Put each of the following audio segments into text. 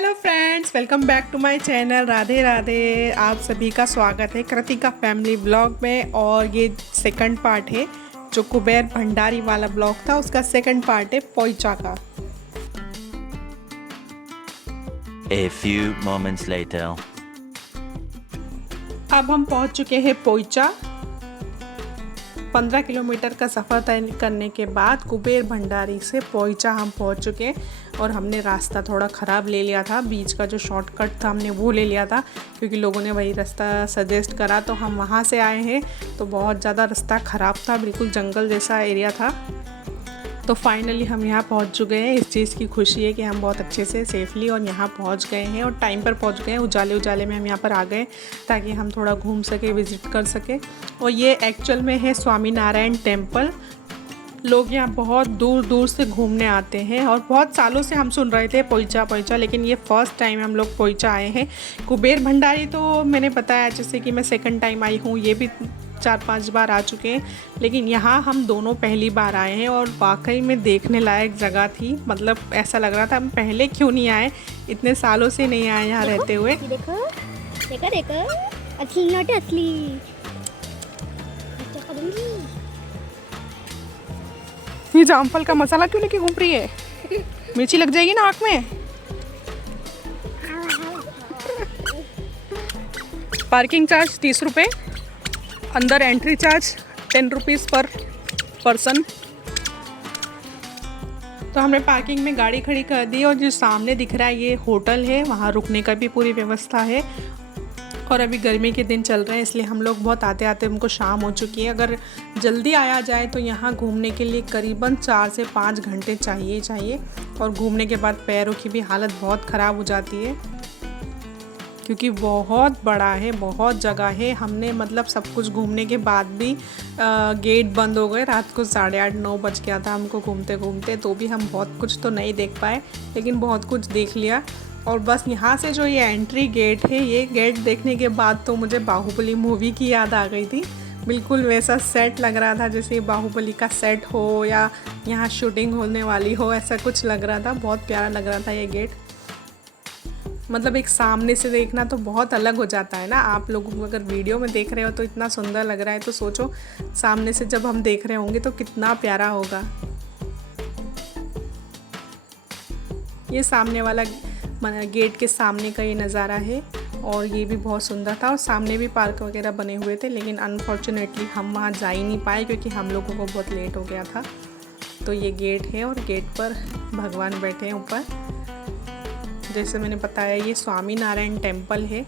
Hello friends, welcome back to my channel. Radhe Radhe. आप सभी का स्वागत है कृतिका फैमिली ब्लॉग में। और ये सेकंड पार्ट है, जो कुबेर भंडारी वाला ब्लॉग था उसका सेकंड पार्ट है पोइचा का। A few moments later. अब हम पहुंच चुके हैं पोइचा। 15 किलोमीटर का सफ़र तय करने के बाद कुबेर भंडारी से पोइचा हम पहुंच चुके। और हमने रास्ता थोड़ा ख़राब ले लिया था, बीच का जो शॉर्टकट था हमने वो ले लिया था, क्योंकि लोगों ने वही रास्ता सजेस्ट करा तो हम वहाँ से आए हैं। तो बहुत ज़्यादा रास्ता ख़राब था, बिल्कुल जंगल जैसा एरिया था। तो फाइनली हम यहाँ पहुँच चुके हैं। इस चीज़ की खुशी है कि हम बहुत अच्छे से सेफली और यहाँ पहुँच गए हैं और टाइम पर पहुँच गए हैं। उजाले उजाले में हम यहाँ पर आ गए ताकि हम थोड़ा घूम सके, विज़िट कर सके। और ये एक्चुअल में है स्वामी नारायण टेम्पल। लोग यहाँ बहुत दूर दूर से घूमने आते हैं और बहुत सालों से हम सुन रहे थे पोइचा पोइचा, लेकिन ये फ़र्स्ट टाइम हम लोग पोइचा आए हैं। कुबेर भंडारी तो मैंने बताया जैसे कि मैं सेकंड टाइम आई हूँ, ये भी 4-5 बार आ चुके हैं, लेकिन यहाँ हम दोनों पहली बार आए हैं। और वाकई में देखने लायक जगह थी। मतलब ऐसा लग रहा था हम पहले क्यों नहीं आए, इतने सालों से नहीं आए यहाँ रहते हुए। देखो देखो देखो, असली नोट असली। ये जामफल का मसाला क्यों लेके घूम रही है? मिर्ची लग जाएगी ना आँख में। पार्किंग चार्ज 30 रुपये, अंदर एंट्री चार्ज 10 रुपीज़ पर पर्सन। तो हमने पार्किंग में गाड़ी खड़ी कर दी और जो सामने दिख रहा है ये होटल है, वहाँ रुकने का भी पूरी व्यवस्था है। और अभी गर्मी के दिन चल रहे हैं, इसलिए हम लोग बहुत आते आते हमको शाम हो चुकी है। अगर जल्दी आया जाए तो यहाँ घूमने के लिए करीबन 4 से 5 घंटे चाहिए। और घूमने के बाद पैरों की भी हालत बहुत ख़राब हो जाती है, क्योंकि बहुत बड़ा है, बहुत जगह है। हमने मतलब सब कुछ घूमने के बाद भी गेट बंद हो गए। रात को 8:30-9 बज गया था हमको घूमते घूमते, तो भी हम बहुत कुछ तो नहीं देख पाए, लेकिन बहुत कुछ देख लिया। और बस यहाँ से जो ये एंट्री गेट है, ये गेट देखने के बाद तो मुझे बाहुबली मूवी की याद आ गई थी। बिल्कुल वैसा सेट लग रहा था, जैसे बाहुबली का सेट हो या यहाँ शूटिंग होने वाली हो, ऐसा कुछ लग रहा था। बहुत प्यारा लग रहा था ये गेट। मतलब एक सामने से देखना तो बहुत अलग हो जाता है ना। आप लोग अगर वीडियो में देख रहे हो तो इतना सुंदर लग रहा है, तो सोचो सामने से जब हम देख रहे होंगे तो कितना प्यारा होगा। ये सामने वाला गेट के सामने का ये नज़ारा है, और ये भी बहुत सुंदर था। और सामने भी पार्क वगैरह बने हुए थे, लेकिन अनफॉर्चुनेटली हम वहाँ जा ही नहीं पाए क्योंकि हम लोगों को बहुत लेट हो गया था। तो ये गेट है और गेट पर भगवान बैठे हैं ऊपर। जैसे मैंने बताया ये स्वामी नारायण टेम्पल है।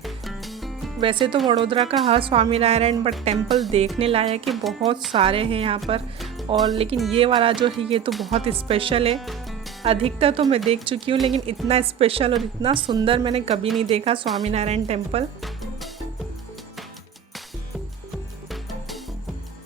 वैसे तो वडोदरा का हर स्वामी नारायण बट टेम्पल देखने लायक है, बहुत सारे हैं यहाँ पर। और लेकिन ये वाला जो है ये तो बहुत स्पेशल है। अधिकतर तो मैं देख चुकी हूँ, लेकिन इतना स्पेशल और इतना सुंदर मैंने कभी नहीं देखा स्वामी नारायण टेम्पल।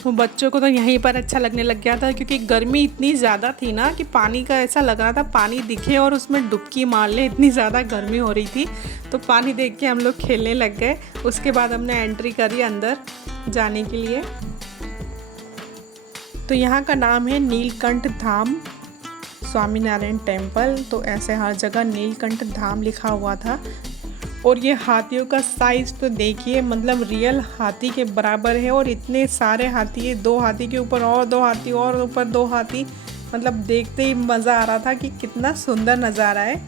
तो बच्चों को तो यहीं पर अच्छा लगने लग गया था, क्योंकि गर्मी इतनी ज़्यादा थी ना कि पानी का ऐसा लग रहा था पानी दिखे और उसमें डुबकी मार ले, इतनी ज़्यादा गर्मी हो रही थी। तो पानी देख के हम लोग खेलने लग गए। उसके बाद हमने एंट्री करी अंदर जाने के लिए। तो यहाँ का नाम है नीलकंठ धाम स्वामी नारायण टेम्पल। तो ऐसे हर जगह नीलकंठ धाम लिखा हुआ था। और ये हाथियों का साइज़ तो देखिए, मतलब रियल हाथी के बराबर है। और इतने सारे हाथी है, 2 हाथी के ऊपर और 2 हाथी और ऊपर 2 हाथी। मतलब देखते ही मज़ा आ रहा था कि कितना सुंदर नज़ारा है।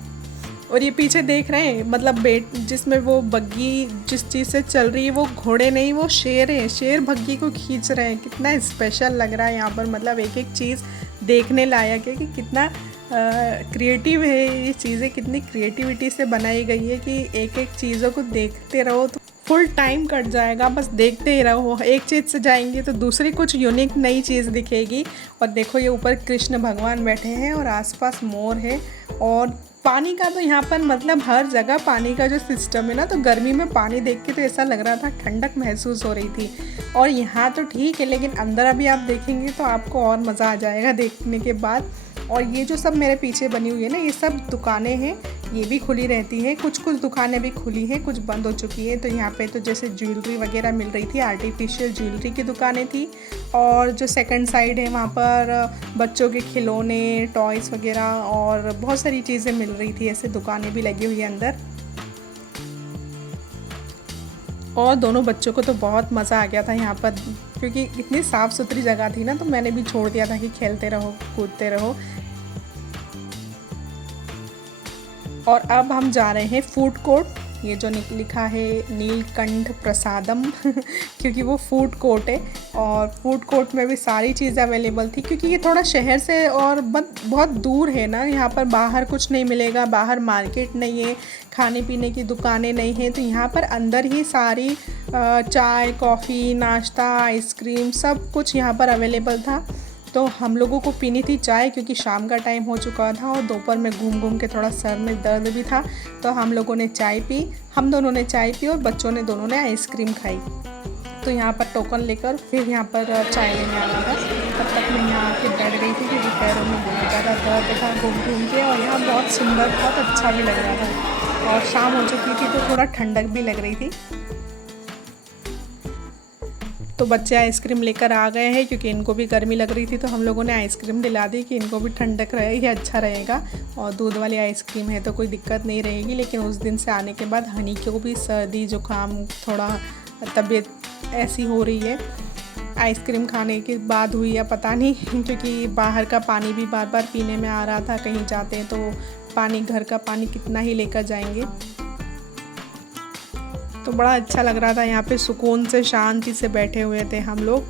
और ये पीछे देख रहे हैं, मतलब जिसमें वो बग्गी जिस चीज़ से चल रही है वो घोड़े नहीं, वो शेर है। शेर बग्गी को खींच रहे हैं। कितना स्पेशल लग रहा है यहाँ पर। मतलब एक एक चीज़ देखने लायक है कि कितना क्रिएटिव है ये चीज़ें, कितनी क्रिएटिविटी से बनाई गई है कि एक एक चीज़ों को देखते रहो तो फुल टाइम कट जाएगा, बस देखते ही रहो। एक चीज़ से जाएंगे तो दूसरी कुछ यूनिक नई चीज़ दिखेगी। और देखो ये ऊपर कृष्ण भगवान बैठे हैं और आसपास मोर है। और पानी का तो यहाँ पर मतलब हर जगह पानी का जो सिस्टम है ना, तो गर्मी में पानी देख के तो ऐसा लग रहा था ठंडक महसूस हो रही थी। और यहाँ तो ठीक है, लेकिन अंदर अभी आप देखेंगे तो आपको और मज़ा आ जाएगा देखने के बाद। और ये जो सब मेरे पीछे बनी हुई है ना, ये सब दुकानें हैं। ये भी खुली रहती है। कुछ कुछ दुकानें भी खुली हैं, कुछ बंद हो चुकी है। तो यहाँ पे तो जैसे ज्वेलरी वगैरह मिल रही थी, आर्टिफिशियल ज्वेलरी की दुकानें थी। और जो सेकंड साइड है वहाँ पर बच्चों के खिलौने, टॉयज़ वगैरह और बहुत सारी चीज़ें मिल रही थी। ऐसे दुकानें भी लगी हुई है अंदर। और दोनों बच्चों को तो बहुत मज़ा आ गया था यहाँ पर, क्योंकि इतनी साफ़ सुथरी जगह थी ना, तो मैंने भी छोड़ दिया था कि खेलते रहो, कूदते रहो। और अब हम जा रहे हैं फूड कोर्ट। ये जो लिखा है नीलकंठ प्रसादम क्योंकि वो फूड कोर्ट है। और फूड कोर्ट में भी सारी चीज़ें अवेलेबल थी, क्योंकि ये थोड़ा शहर से और बहुत दूर है ना। यहाँ पर बाहर कुछ नहीं मिलेगा, बाहर मार्केट नहीं है, खाने पीने की दुकानें नहीं हैं। तो यहाँ पर अंदर ही सारी चाय, कॉफ़ी, नाश्ता, आइसक्रीम सब कुछ यहाँ पर अवेलेबल था। तो हम लोगों को पीनी थी चाय, क्योंकि शाम का टाइम हो चुका था और दोपहर में घूम घूम के थोड़ा सर में दर्द भी था। तो हम लोगों ने चाय पी, हम दोनों ने चाय पी और बच्चों ने दोनों ने आइसक्रीम खाई। तो यहाँ पर टोकन लेकर फिर यहाँ पर चाय लेने आना था। तब तक मैं यहाँ आके बैठ गई थी, क्योंकि पैरों में बहुत ज़्यादा दर्द था घूम घूम के। और यहाँ बहुत सुंदर, बहुत अच्छा भी लग रहा था। और शाम हो चुकी थी तो थोड़ा ठंडक भी लग रही थी। तो बच्चे आइसक्रीम लेकर आ गए हैं, क्योंकि इनको भी गर्मी लग रही थी। तो हम लोगों ने आइसक्रीम दिला दी कि इनको भी ठंडक रहेगी, अच्छा रहेगा। और दूध वाली आइसक्रीम है तो कोई दिक्कत नहीं रहेगी। लेकिन उस दिन से आने के बाद हनी को भी सर्दी जुकाम, थोड़ा तबीयत ऐसी हो रही है। आइसक्रीम खाने के बाद हुई या पता नहीं, क्योंकि बाहर का पानी भी बार बार पीने में आ रहा था। कहीं जाते हैं तो पानी, घर का पानी कितना ही लेकर जाएंगे। तो बड़ा अच्छा लग रहा था। यहाँ पे सुकून से, शांति से बैठे हुए थे हम लोग।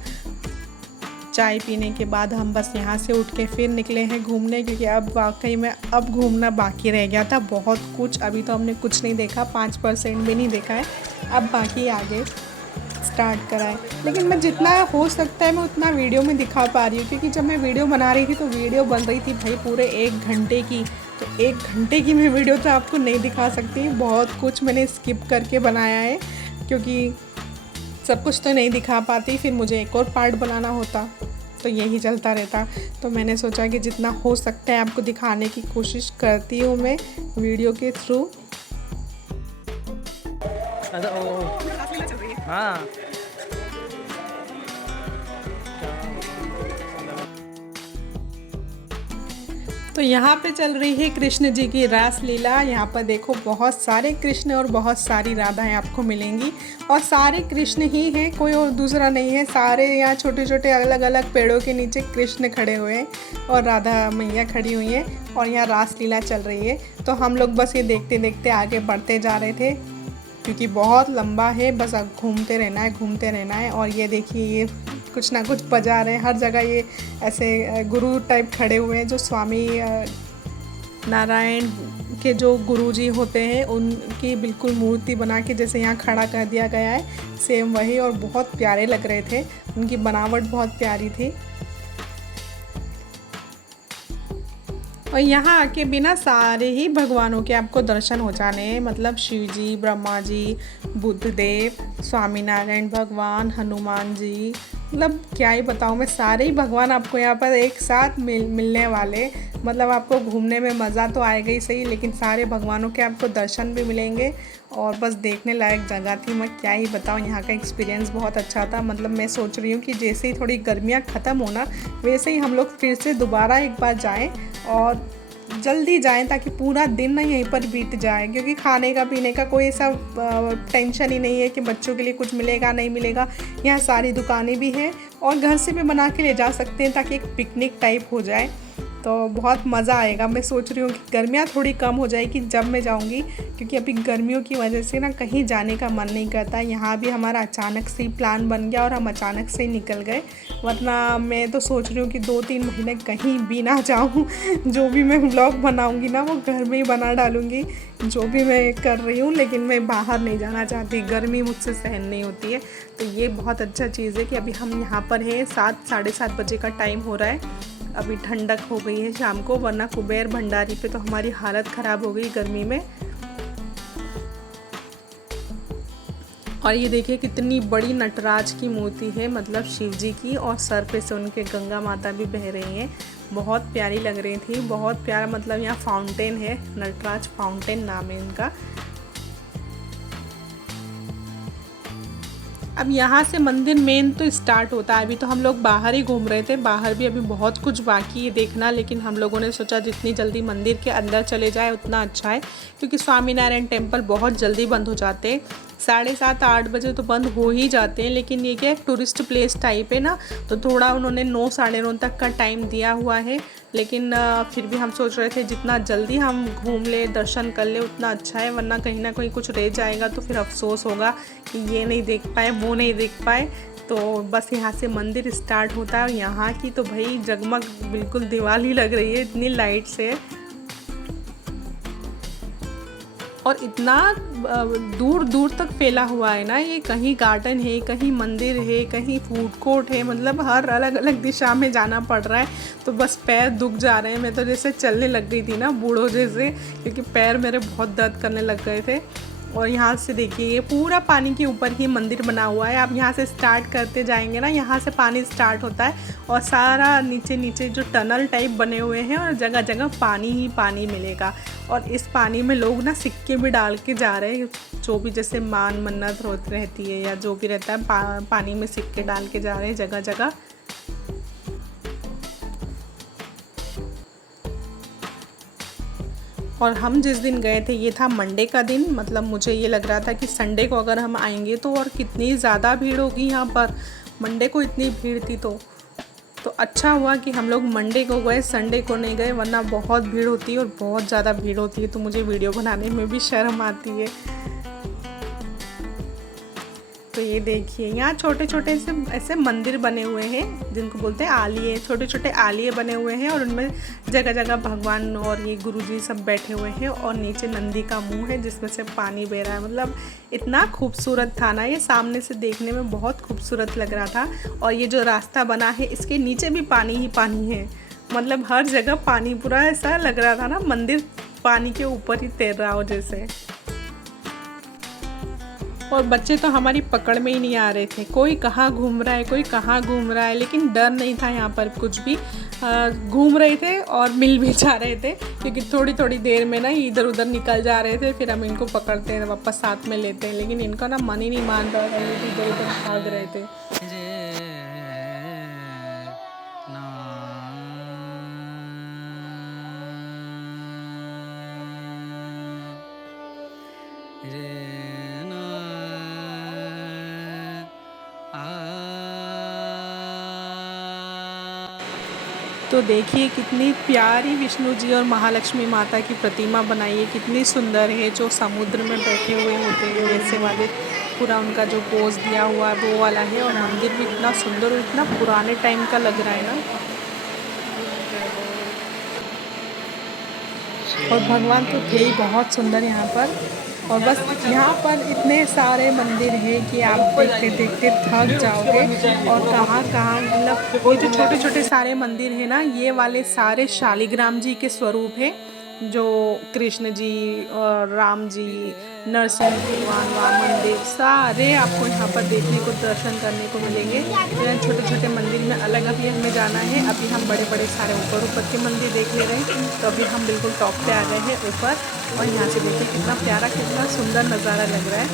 चाय पीने के बाद हम बस यहाँ से उठ के फिर निकले हैं घूमने, क्योंकि अब वाकई में अब घूमना बाकी रह गया था बहुत कुछ। अभी तो हमने कुछ नहीं देखा, 5% भी नहीं देखा है। अब बाकी आगे स्टार्ट करा है। लेकिन मैं जितना हो सकता है मैं उतना वीडियो में दिखा पा रही हूँ, क्योंकि जब मैं वीडियो बना रही थी तो वीडियो बन रही थी भाई पूरे 1 घंटे की। तो 1 घंटे की मैं वीडियो तो आपको नहीं दिखा सकती। बहुत कुछ मैंने स्किप करके बनाया है, क्योंकि सब कुछ तो नहीं दिखा पाती, फिर मुझे एक और पार्ट बनाना होता, तो यही चलता रहता। तो मैंने सोचा कि जितना हो सकता है आपको दिखाने की कोशिश करती हूँ मैं वीडियो के थ्रू। हाँ, तो यहाँ पे चल रही है कृष्ण जी की रास लीला। यहाँ पर देखो बहुत सारे कृष्ण और बहुत सारी राधाएं आपको मिलेंगी। और सारे कृष्ण ही हैं, कोई और दूसरा नहीं है। सारे यहाँ छोटे छोटे अलग अलग पेड़ों के नीचे कृष्ण खड़े हुए हैं और राधा मैया खड़ी हुई हैं। और यहाँ रास लीला चल रही है। तो हम लोग बस ये देखते देखते आगे बढ़ते जा रहे थे, क्योंकि बहुत लंबा है, बस घूमते रहना है, घूमते रहना है। और ये देखिए, ये कुछ ना कुछ बजा रहे हैं हर जगह। ये ऐसे गुरु टाइप खड़े हुए हैं, जो स्वामी नारायण के जो गुरुजी होते हैं उनकी बिल्कुल मूर्ति बना के जैसे यहाँ खड़ा कर दिया गया है, सेम वही। और बहुत प्यारे लग रहे थे, उनकी बनावट बहुत प्यारी थी। और यहाँ आके बिना सारे ही भगवानों के आपको दर्शन हो जाने हैं। मतलब शिव जी, ब्रह्मा जी, बुद्धदेव, स्वामीनारायण भगवान, हनुमान जी, मतलब क्या ही बताऊँ मैं, सारे ही भगवान आपको यहाँ पर एक साथ मिलने वाले। मतलब आपको घूमने में मज़ा तो आएगा ही सही, लेकिन सारे भगवानों के आपको दर्शन भी मिलेंगे। और बस देखने लायक जगह थी, मैं क्या ही बताऊँ, यहाँ का एक्सपीरियंस बहुत अच्छा था। मतलब मैं सोच रही हूँ कि जैसे ही थोड़ी गर्मियाँ ख़त्म होना, वैसे ही हम लोग फिर से दोबारा एक बार जाएं और जल्दी जाएं, ताकि पूरा दिन ना यहीं पर बीत जाए। क्योंकि खाने का पीने का कोई ऐसा टेंशन ही नहीं है कि बच्चों के लिए कुछ मिलेगा नहीं मिलेगा। यहाँ सारी दुकानें भी हैं और घर से भी बना के ले जा सकते हैं, ताकि एक पिकनिक टाइप हो जाए। तो बहुत मज़ा आएगा। मैं सोच रही हूँ कि गर्मियाँ थोड़ी कम हो जाएगी जब मैं जाऊँगी, क्योंकि अभी गर्मियों की वजह से ना कहीं जाने का मन नहीं करता। यहाँ भी हमारा अचानक से ही प्लान बन गया और हम अचानक से ही निकल गए। वरना मैं तो सोच रही हूँ कि 2-3 महीने कहीं भी ना जाऊँ। जो भी मैं व्लॉग बनाऊँगी ना वो घर में ही बना डालूँगी, जो भी मैं कर रही हूँ। लेकिन मैं बाहर नहीं जाना चाहती, गर्मी मुझसे सहन नहीं होती है। तो ये बहुत अच्छा चीज़ है कि अभी हम यहाँ पर हैं, 7-7:30 बजे का टाइम हो रहा है। अभी ठंडक हो गई है शाम को, वरना कुबेर भंडारी पे तो हमारी हालत ख़राब हो गई गर्मी में। और ये देखिए कितनी बड़ी नटराज की मूर्ति है, मतलब शिव जी की, और सर पे से उनके गंगा माता भी बह रही हैं। बहुत प्यारी लग रही थी, बहुत प्यारा। मतलब यहाँ फाउंटेन है, नटराज फाउंटेन नाम है इनका। अब यहाँ से मंदिर मेन तो स्टार्ट होता है। अभी तो हम लोग बाहर ही घूम रहे थे, बाहर भी अभी बहुत कुछ बाकी है देखना, लेकिन हम लोगों ने सोचा जितनी जल्दी मंदिर के अंदर चले जाए उतना अच्छा है, क्योंकि स्वामीनारायण टेम्पल बहुत जल्दी बंद हो जाते हैं। 7:30-8 बजे तो बंद हो ही जाते हैं, लेकिन ये क्या टूरिस्ट प्लेस टाइप है ना, तो थोड़ा उन्होंने 9-9:30 तक का टाइम दिया हुआ है। लेकिन फिर भी हम सोच रहे थे जितना जल्दी हम घूम ले, दर्शन कर ले उतना अच्छा है, वरना कहीं ना कहीं कुछ रह जाएगा तो फिर अफसोस होगा कि ये नहीं देख पाए, वो नहीं देख पाए। तो बस यहाँ से मंदिर स्टार्ट होता है, और यहाँ की तो भाई जगमग बिल्कुल दिवाली लग रही है, इतनी लाइट से। और इतना दूर दूर तक फैला हुआ है ना ये, कहीं गार्डन है, कहीं मंदिर है, कहीं फूड कोर्ट है, मतलब हर अलग अलग दिशा में जाना पड़ रहा है। तो बस पैर दुख जा रहे हैं, मैं तो जैसे चलने लग गई थी ना बूढ़ों जैसे, क्योंकि पैर मेरे बहुत दर्द करने लग गए थे। और यहाँ से देखिए ये पूरा पानी के ऊपर ही मंदिर बना हुआ है। आप यहाँ से स्टार्ट करते जाएंगे ना, यहाँ से पानी स्टार्ट होता है और सारा नीचे नीचे जो टनल टाइप बने हुए हैं, और जगह जगह पानी ही पानी मिलेगा। और इस पानी में लोग ना सिक्के भी डाल के जा रहे हैं, जो भी जैसे मान मन्नत रहती है या जो भी रहता है, पानी में सिक्के डाल के जा रहे हैं जगह जगह। और हम जिस दिन गए थे ये था मंडे का दिन, मतलब मुझे ये लग रहा था कि संडे को अगर हम आएंगे तो और कितनी ज़्यादा भीड़ होगी यहाँ पर। मंडे को इतनी भीड़ थी तो अच्छा हुआ कि हम लोग मंडे को गए, संडे को नहीं गए, वरना बहुत भीड़ होती है और बहुत ज़्यादा भीड़ होती है, तो मुझे वीडियो बनाने में भी शर्म आती है। तो ये देखिए यहाँ छोटे छोटे से ऐसे मंदिर बने हुए हैं, जिनको बोलते हैं आलिये, छोटे छोटे आलिये बने हुए हैं, और उनमें जगह जगह भगवान और ये गुरुजी सब बैठे हुए हैं, और नीचे नंदी का मुंह है जिसमें से पानी बह रहा है। मतलब इतना खूबसूरत था ना ये, सामने से देखने में बहुत खूबसूरत लग रहा था। और ये जो रास्ता बना है इसके नीचे भी पानी ही पानी है, मतलब हर जगह पानी, पूरा ऐसा लग रहा था ना मंदिर पानी के ऊपर ही तैर रहा हो जैसे। और बच्चे तो हमारी पकड़ में ही नहीं आ रहे थे, कोई कहाँ घूम रहा है, कोई कहाँ घूम रहा है, लेकिन डर नहीं था यहाँ पर कुछ भी। घूम रहे थे और मिल भी जा रहे थे, क्योंकि थोड़ी थोड़ी देर में ना इधर उधर निकल जा रहे थे, फिर हम इनको पकड़ते हैं वापस साथ में लेते हैं, लेकिन इनका ना मन ही नहीं मान रहा था, ये इधर उधर भाग रहे थे। तो देखिए कितनी प्यारी विष्णु जी और महालक्ष्मी माता की प्रतिमा बनाई है, कितनी सुंदर है, जो समुद्र में बैठे हुए होते हैं वैसे वाले, पूरा उनका जो पोज दिया हुआ है वो वाला है। और मंदिर भी इतना सुंदर और इतना पुराने टाइम का लग रहा है ना। और भगवान तो थे ही बहुत सुंदर यहाँ पर। और बस यहाँ पर इतने सारे मंदिर हैं कि आप देखते देखते थक जाओगे। और कहाँ कहाँ मतलब ये जो छोटे छोटे सारे मंदिर हैं ना, ये वाले सारे शालिग्राम जी के स्वरूप हैं, जो कृष्ण जी और राम जी, नरसिंह भगवान, वामन देव, सारे आपको यहाँ पर देखने को, दर्शन करने को मिलेंगे। छोटे छोटे मंदिर में अलग अभी हमें जाना है, अभी हम बड़े बड़े सारे ऊपर ऊपर के मंदिर देख ले रहे हैं। तो अभी हम बिल्कुल टॉप पे आ गए हैं ऊपर, और यहाँ से देखिए कितना प्यारा, कितना सुंदर नज़ारा लग रहा है।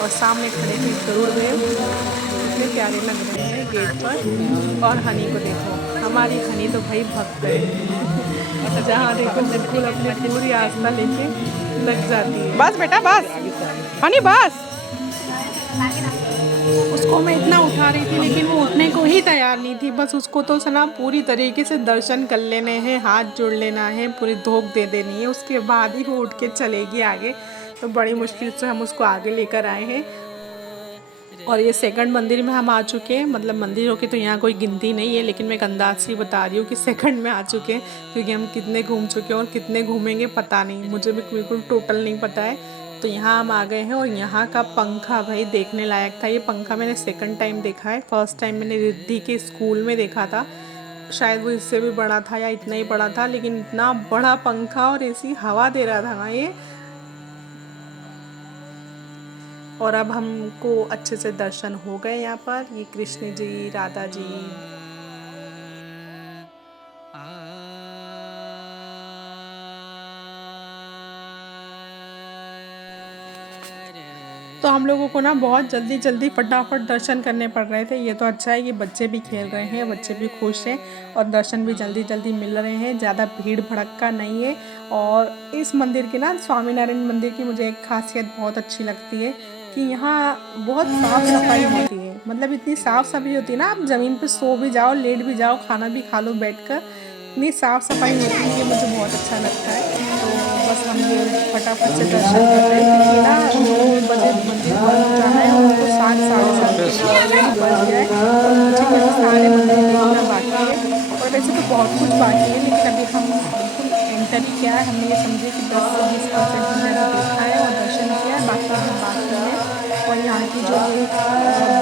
और सामने खड़े थे गरुड़ देव, कितने प्यारे लग रहे हैं गेट पर। और हनी को देखो, हमारी हनी तो भाई भक्त है, जहाँ देखो बिल्कुल अपनी पूरी आस्था लेके लग जाती है। बस बेटा बस, हनी बस। उसको मैं इतना उठा रही थी, लेकिन वो उठने को ही तैयार नहीं थी। बस उसको तो सना पूरी तरीके से दर्शन कर लेने हैं, हाथ जोड़ लेना है, पूरी धोख दे देनी है, उसके बाद ही वो उठ के चलेगी आगे। तो बड़ी मुश्किल से हम उसको आगे लेकर आए हैं। और ये सेकंड मंदिर में हम आ चुके हैं, मतलब मंदिरों की तो यहाँ कोई गिनती नहीं है, लेकिन मैं एक अंदाज से बता रही हूँ कि सेकंड में आ चुके हैं, क्योंकि हम कितने घूम चुके हैं और कितने घूमेंगे पता नहीं, मुझे भी बिल्कुल टोटल नहीं पता है। तो यहाँ हम आ गए हैं, और यहाँ का पंखा भाई देखने लायक था। ये पंखा मैंने सेकंड टाइम देखा है, फर्स्ट टाइम मैंने रिद्धि के स्कूल में देखा था, शायद वो इससे भी बड़ा था या इतना ही बड़ा था, लेकिन इतना बड़ा पंखा और ऐसी हवा दे रहा था ना ये। और अब हमको अच्छे से दर्शन हो गए यहाँ पर। ये कृष्ण जी, राधा जी। तो हम लोगों को ना बहुत जल्दी जल्दी फटाफट दर्शन करने पड़ रहे थे। ये तो अच्छा है कि बच्चे भी खेल रहे हैं, बच्चे भी खुश हैं और दर्शन भी जल्दी जल्दी मिल रहे हैं। ज़्यादा भीड़ भड़क्का नहीं है। और इस मंदिर की ना, स्वामीनारायण मंदिर की मुझे एक खासियत बहुत अच्छी लगती है कि यहाँ बहुत साफ़ सफाई होती है। मतलब इतनी साफ़ सफाई होती है ना, आप ज़मीन पर सो भी जाओ, लेट भी जाओ, खाना भी खा लो बैठकर, इतनी साफ़ सफाई होती है, ये मुझे बहुत अच्छा लगता है। तो बस हम ये फटाफट से दर्शन कर रहे हैं क्योंकि ना 9 बजे मंदिर बंद हो जाना है और हमको 7 साढ़े 7 ऑलरेडी बज गया है और मुझे भी सारे मंदिर देखना बाकी है। और वैसे तो बहुत कुछ बाकी है, लेकिन अभी हम बिल्कुल एंटर ही किया है। हमने ये समझे कि 10 से 20% हमने अभी देखा है और दर्शन किया है, बाकी अभी बाकी है। और यहाँ की जो ये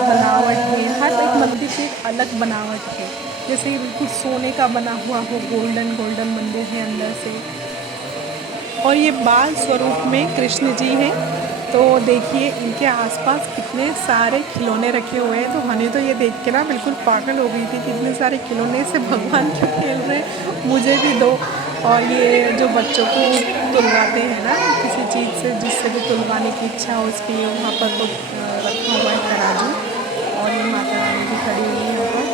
बनावट है, हर एक मंदिर की एक अलग बनावट है। जैसे ये बिल्कुल सोने का बना हुआ हो, गोल्डन गोल्डन मंदिर है अंदर से। और ये बाल स्वरूप में कृष्ण जी हैं। तो देखिए इनके आसपास कितने सारे खिलौने रखे हुए हैं। तो हमें तो ये देख के ना बिल्कुल पागल हो गई थी कि इतने सारे खिलौने से भगवान क्यों खेल रहे हैं, मुझे भी दो। और ये जो बच्चों को तुलवाते हैं ना किसी चीज़ से, जिससे भी तुलवाने की इच्छा हो उसकी, वहाँ पर तो रखा हुआ है तराजू। और ये माता रानी भी खड़ी हुई है यहाँ पर।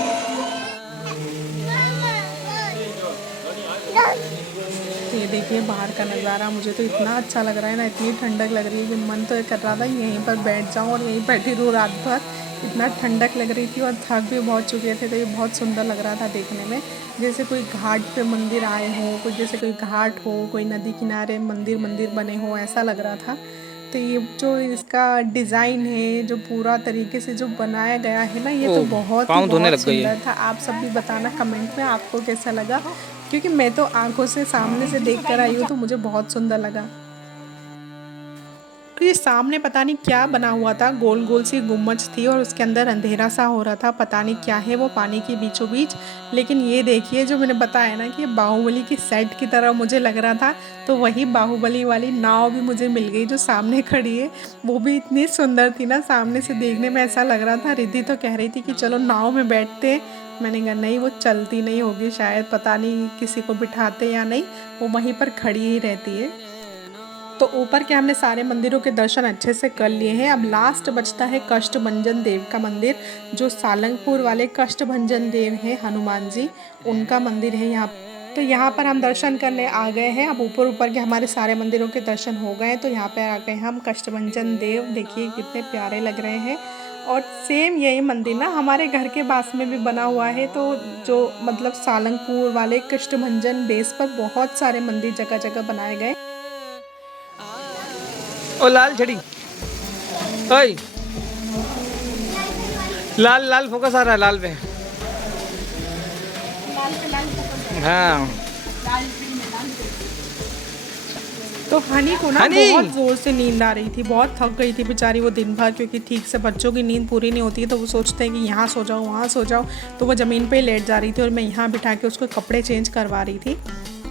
तो ये देखिए बाहर का नज़ारा, मुझे तो इतना अच्छा लग रहा है ना, इतनी ठंडक लग रही है कि मन तो ये कर रहा था यहीं पर बैठ जाऊं और यहीं बैठी रहूं रात भर। इतना ठंडक लग रही थी और थक भी बहुत चुके थे, तो ये बहुत सुंदर लग रहा था देखने में। जैसे कोई घाट पे मंदिर आए हो, कोई जैसे कोई घाट हो, कोई नदी किनारे मंदिर बने हो, ऐसा लग रहा था। तो ये जो इसका डिज़ाइन है, जो पूरा तरीके से जो बनाया गया है ना, ये तो बहुत ही बहुत सुंदर था। आप सब भी बताना कमेंट में आपको कैसा लगा, क्योंकि मैं तो आंखों से सामने से देख कर आई हूँ, तो मुझे बहुत सुंदर लगा। तो ये सामने पता नहीं क्या बना हुआ था, गोल गोल सी गुम्बज थी और उसके अंदर अंधेरा सा हो रहा था, पता नहीं क्या है वो पानी के बीचों बीच। लेकिन ये देखिए जो मैंने बताया ना कि ये बाहुबली की सेट की तरह मुझे लग रहा था, तो वही बाहुबली वाली नाव भी मुझे मिल गई जो सामने खड़ी है। वो भी इतनी सुंदर थी ना, सामने से देखने में ऐसा लग रहा था। रिद्धि तो कह रही थी कि चलो नाव में बैठते हैं, मैंने कहा नहीं, वो चलती नहीं होगी शायद, पता नहीं किसी को बिठाते या नहीं, वो वहीं पर खड़ी ही रहती है। तो ऊपर के हमने सारे मंदिरों के दर्शन अच्छे से कर लिए हैं। अब लास्ट बचता है कष्टभंजन देव का मंदिर, जो सालंगपुर वाले कष्टभंजन देव हैं हनुमान जी, उनका मंदिर है यहाँ। तो यहाँ पर हम दर्शन करने आ गए हैं। अब ऊपर के हमारे सारे मंदिरों के दर्शन हो गए, तो यहाँ पे आ गए हम कष्टभंजन देव। देखिए कितने प्यारे लग रहे हैं। और सेम यही मंदिर ना हमारे घर के पास में भी बना हुआ है। तो जो मतलब सालंगपुर वाले कष्टभंजन बेस पर बहुत सारे मंदिर जगह जगह बनाए गए। ओ लाल छड़ी, ओए लाल लाल फोकस आ रहा है, लाल पे। हाँ तो हनी को ना बहुत ज़ोर से नींद आ रही थी, बहुत थक गई थी बेचारी वो दिन भर, क्योंकि ठीक से बच्चों की नींद पूरी नहीं होती है, तो वो सोचते हैं कि यहाँ सो जाओ वहाँ सो जाओ। तो वो ज़मीन पे ही लेट जा रही थी और मैं यहाँ बिठा के उसको कपड़े चेंज करवा रही थी।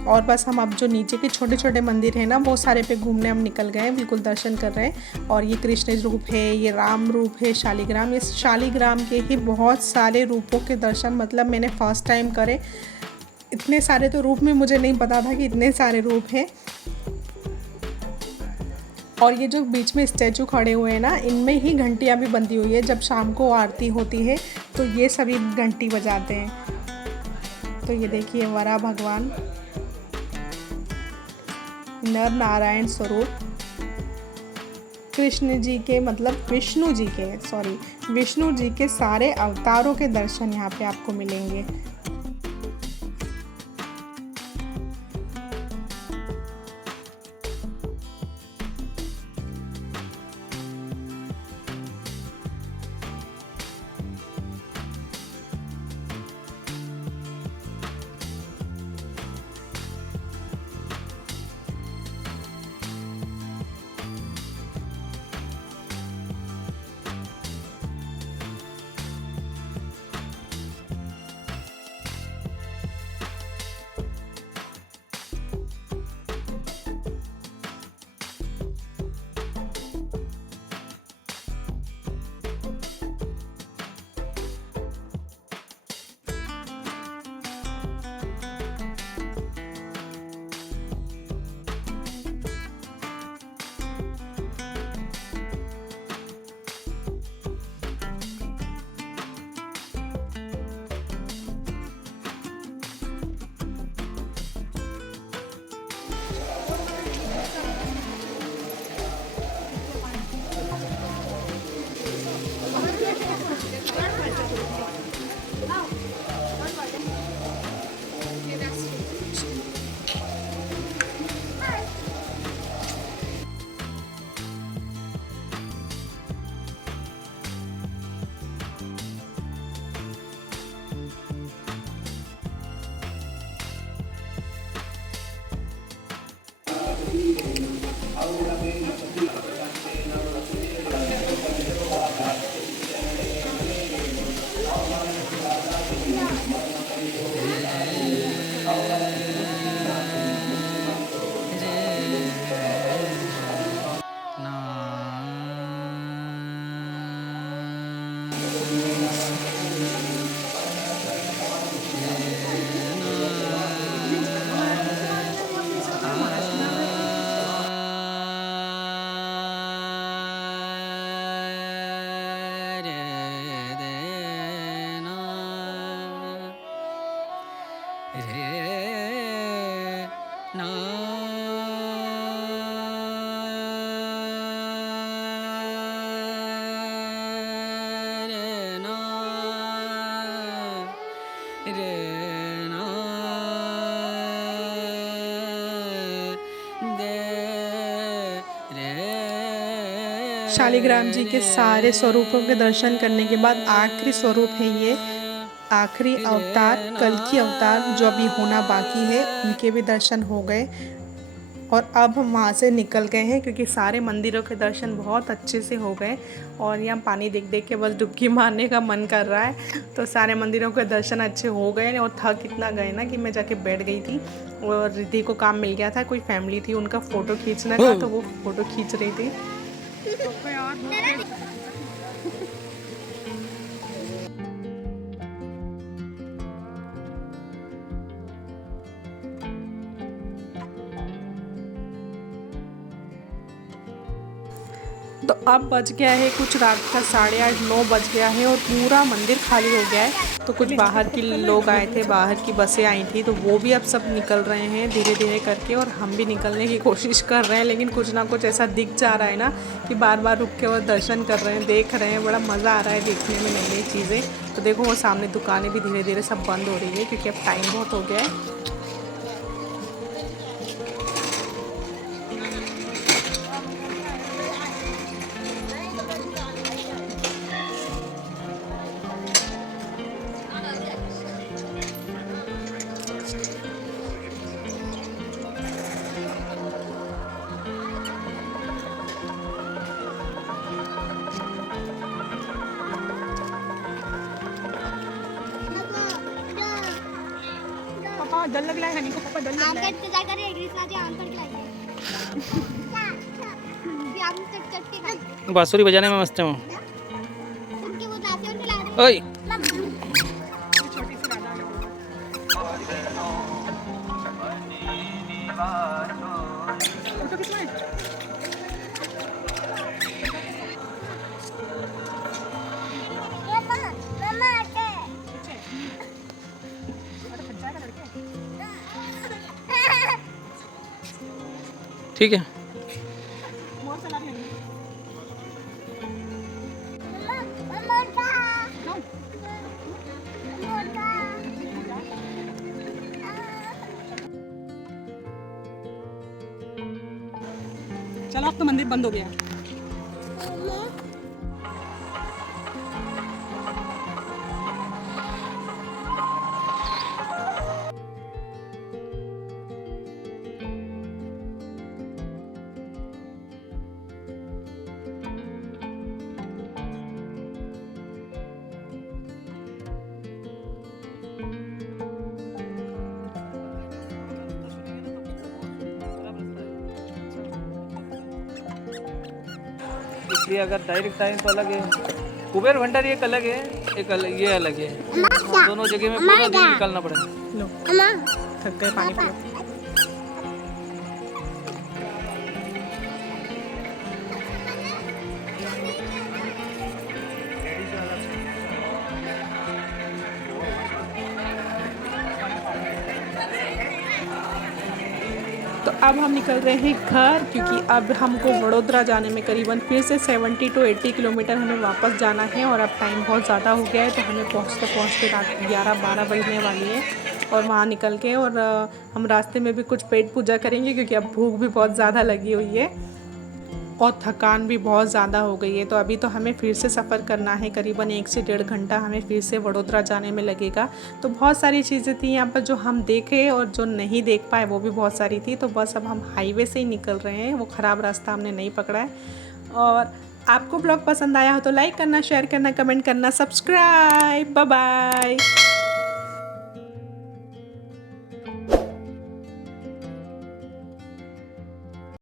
और बस हम अब जो नीचे के छोटे छोटे मंदिर हैं ना, वो सारे पे घूमने हम निकल गए हैं, बिल्कुल दर्शन कर रहे हैं। और ये कृष्ण रूप है, ये राम रूप है, शालिग्राम, ये शालिग्राम के ही बहुत सारे रूपों के दर्शन मतलब मैंने फर्स्ट टाइम करे। इतने सारे तो रूप में मुझे नहीं पता था कि इतने सारे रूप हैं। और ये जो बीच में स्टैचू खड़े हुए हैं ना, इनमें ही घंटियाँ भी बंधी हुई है। जब शाम को आरती होती है तो ये सभी घंटी बजाते हैं। तो ये देखिए वरा भगवान, नर नारायण स्वरूप कृष्ण जी के, मतलब विष्णु जी के सारे अवतारों के दर्शन यहाँ पे आपको मिलेंगे। शालिग्राम जी के सारे स्वरूपों के दर्शन करने के बाद आखिरी स्वरूप है ये, आखिरी अवतार कल्कि अवतार जो अभी होना बाकी है, उनके भी दर्शन हो गए। और अब हम वहाँ से निकल गए हैं क्योंकि सारे मंदिरों के दर्शन बहुत अच्छे से हो गए और यहाँ पानी देख देख के बस डुबकी मारने का मन कर रहा है। तो सारे मंदिरों के दर्शन अच्छे हो गए और थक इतना गए ना कि मैं जाके बैठ गई थी। और रिद्धि को काम मिल गया था, कोई फैमिली थी उनका फ़ोटो खींचना था, तो वो फ़ोटो खींच रही थी। तो अब बज गया है कुछ रात का 8:30-9 बज गया है और पूरा मंदिर खाली हो गया है। तो कुछ बाहर के लोग आए थे, बाहर की बसें आई थी, तो वो भी अब सब निकल रहे हैं धीरे धीरे करके और हम भी निकलने की कोशिश कर रहे हैं। लेकिन कुछ ना कुछ ऐसा दिख जा रहा है ना कि बार बार रुक के और दर्शन कर रहे हैं, देख रहे हैं, बड़ा मज़ा आ रहा है देखने में नई नई चीज़ें। तो देखो वो सामने दुकानें भी धीरे धीरे सब बंद हो रही है क्योंकि अब टाइम बहुत हो गया है। पापा डर लग रहा है हनी को, पापा डर लग रहा है। इंतजार कर रहे हैं ग्रीस राजा आम करके लाइए। आम चट चट के खाइए। बांसुरी बजाने में मस्त हूँ। उनकी वो दासी उनके ला रहे ओए छोटी सी राधा है। फोटो किसमें है? मम्मा आटे ठीक है। मोर सलाद लेंगे। चलो अब तो मंदिर बंद हो गया है। इसलिए अगर डायरेक्ट टाइम तो अलग है, कुबेर भंडारी एक अलग है, एक अलग ये अलग है। दोनों जगह में पूरा दिन निकालना पड़ेगा। लो थक गए, पानी पियो। तो अब हम निकल रहे हैं घर क्योंकि अब हमको वडोदरा जाने में करीबन फिर से 70 to 80 किलोमीटर हमें वापस जाना है और अब टाइम बहुत ज़्यादा हो गया है। तो हमें पहुँचते पहुँचते रात 11-12 बजने वाली है और वहाँ निकल के और हम रास्ते में भी कुछ पेट पूजा करेंगे क्योंकि अब भूख भी बहुत ज़्यादा लगी हुई है और थकान भी बहुत ज़्यादा हो गई है। तो अभी तो हमें फिर से सफ़र करना है, करीबन 1 से 1.5 घंटा हमें फिर से वडोदरा जाने में लगेगा। तो बहुत सारी चीज़ें थी यहाँ पर जो हम देखे और जो नहीं देख पाए वो भी बहुत सारी थी। तो बस अब हम हाईवे से ही निकल रहे हैं, वो ख़राब रास्ता हमने नहीं पकड़ा है। और आपको ब्लॉग पसंद आया हो तो लाइक करना, शेयर करना, कमेंट करना, सब्सक्राइब। Bye bye.